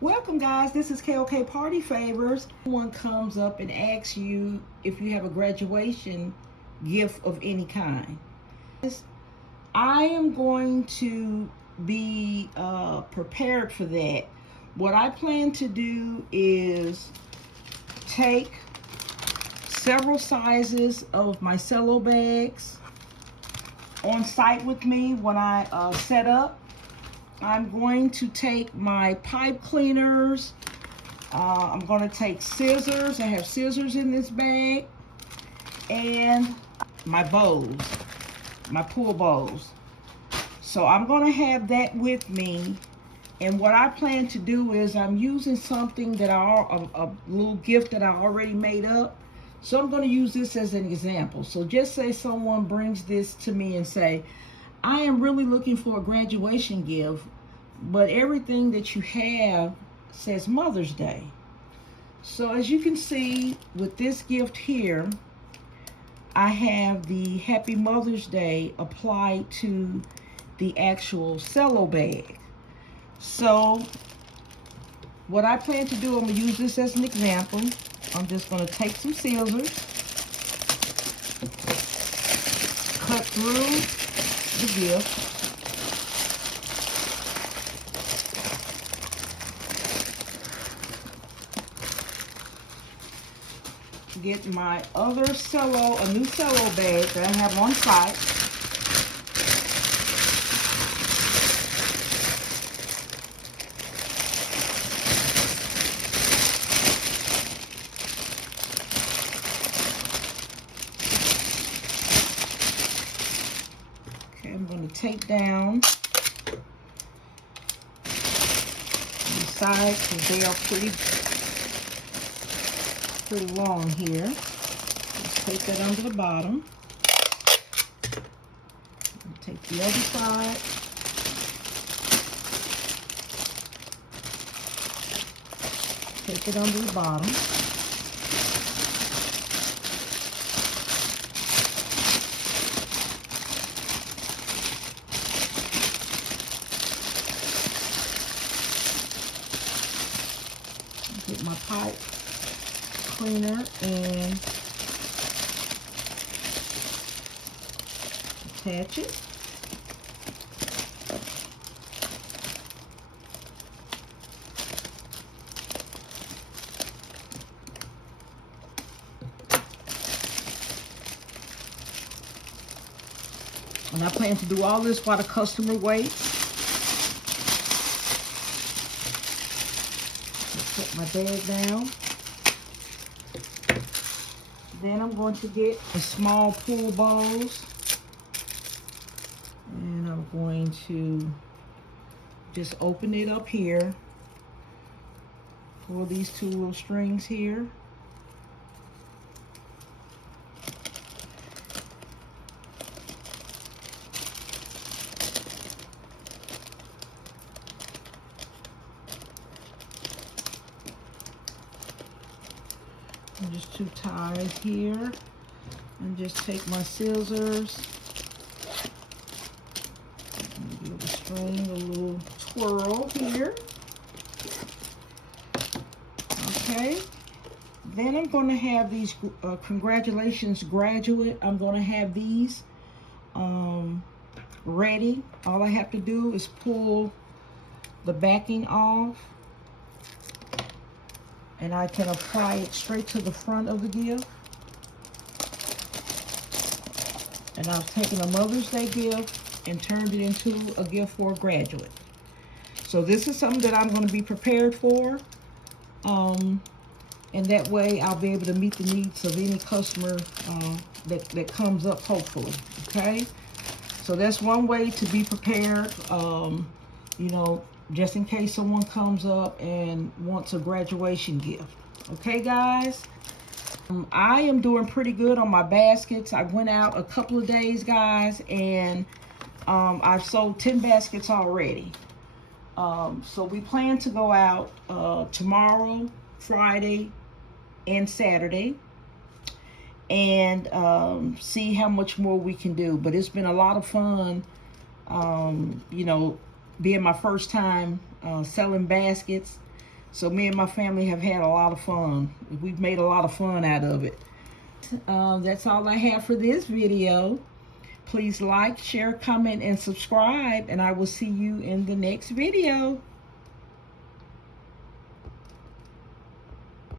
Welcome guys, this is KOK Party Favors. Someone comes up and asks you if you have a graduation gift of any kind. I am going to be prepared for that. What I plan to do is take several sizes of my cello bags on site with me when I set up. I'm going to take my pipe cleaners. I'm going to take scissors. I have scissors in this bag. And my bows, my pool bows. So I'm going to have that with me. And what I plan to do is I'm using something that a little gift that I already made up. So I'm going to use this as an example. So just say someone brings this to me and say, I am really looking for a graduation gift, but everything that you have says Mother's Day. So as you can see with this gift here, I have the Happy Mother's Day applied to the actual cello bag. So what I plan to do, I'm going to use this as an example. I'm just going to take some scissors, cut through the gift, get my other cello, a new cello bag that I have on site. Okay, I'm going to take down the sides because they are pretty long here. Let's take that under the bottom. And take the other side. Take it under the bottom. Get my pipe cleaner and attach it. And I plan to do all this while the customer waits. Put my bag down. Then I'm going to get the small pool bows. And I'm going to just open it up here. Pull these two little strings here. And just two ties here, and just take my scissors and give the string a little twirl here. Okay, then I'm going to have these congratulations graduate. I'm going to have these ready. All I have to do is pull the backing off, and I can apply it straight to the front of the gift. And I've taken a Mother's Day gift and turned it into a gift for a graduate. So this is something that I'm going to be prepared for. And that way I'll be able to meet the needs of any customer that comes up, hopefully. Okay? So that's one way to be prepared. You know, just in case someone comes up and wants a graduation gift. Okay, guys? I am doing pretty good on my baskets. I went out a couple of days, guys, and I've sold 10 baskets already. So we plan to go out tomorrow, Friday, and Saturday, and see how much more we can do. But it's been a lot of fun, you know, being my first time selling baskets. So me and my family have had a lot of fun. We've made a lot of fun out of it. That's all I have for this video. Please like, share, comment, and subscribe, and I will see you in the next video.